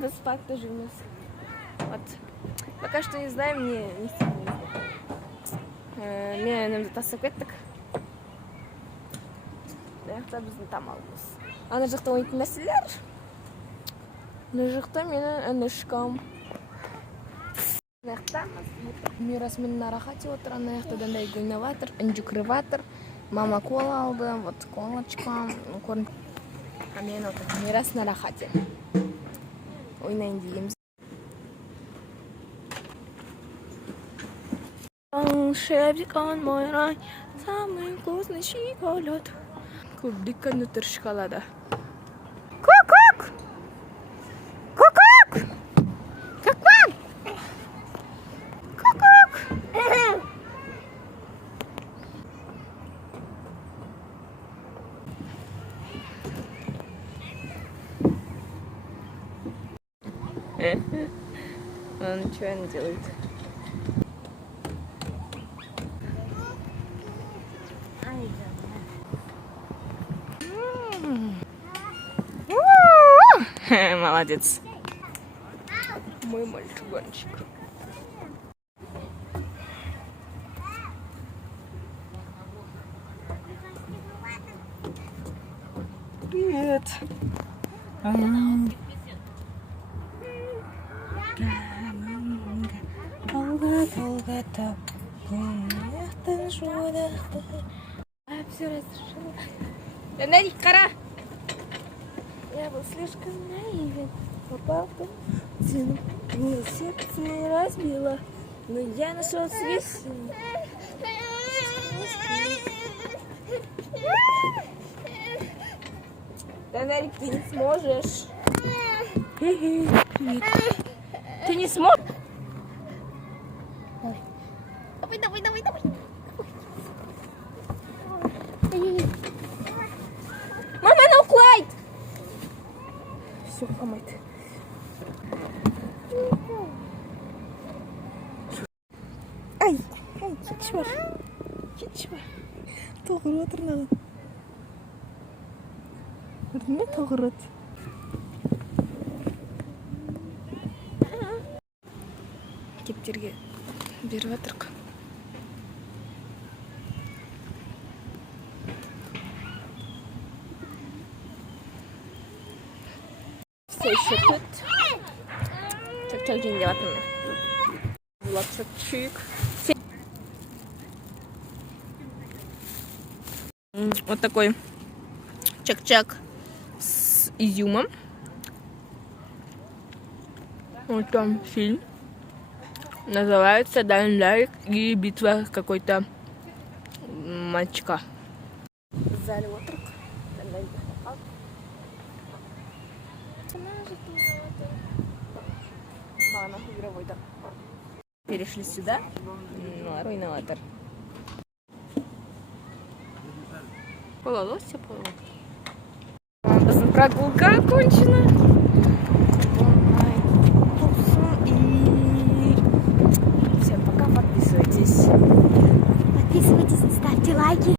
біз паркта жүрміз. Вот. Пока что не знаем, не істейміз. Мен інімді тастап кеттік. Жақта біздің тамағымыз. Ана жақта ойнайтын нәрселер. Мына жақта менің інішкам. Мына жақта Мирасмен на рахате отыр. Ана жақта дандай ойнаватыр, інжікіріватыр. Мама кола алды, вот колочка. А мен отыр. Мирас на рахате. Ойнайын дейміз. Волшебник он мой рай, самый вкусный шоколад. Клубника внутрь шоколада. Ку-кук! Ку-кук! Ку-кук! Ку-кук! Он что он делает? Молодец. Мой мальчуганчик. Привет. Все разрешила. Да Нари, кара! Я был слишком наивен. Попал в ту цену. Сердце не разбило. Но я нашел связь. Да, Нарик, ты не сможешь. Ты не сможешь. Давай, давай, давай, давай. Мама, no flight! Все, помыть. Ай, кетші бар. Тоғыр отырнағы. Көрдің ме, тоғыр өт. Кептерге беріп атырық. Все еще тут. Чак-чак день делатыны. Лапшачик. Вот такой чак-чак с изюмом. Вот там фильм. Называется «Дайнлайк» и битва какой-то мальчика. В зале отрок. Игровой, да. Перешли сюда. Ну, инноватор. Пололося. Прогулка окончена.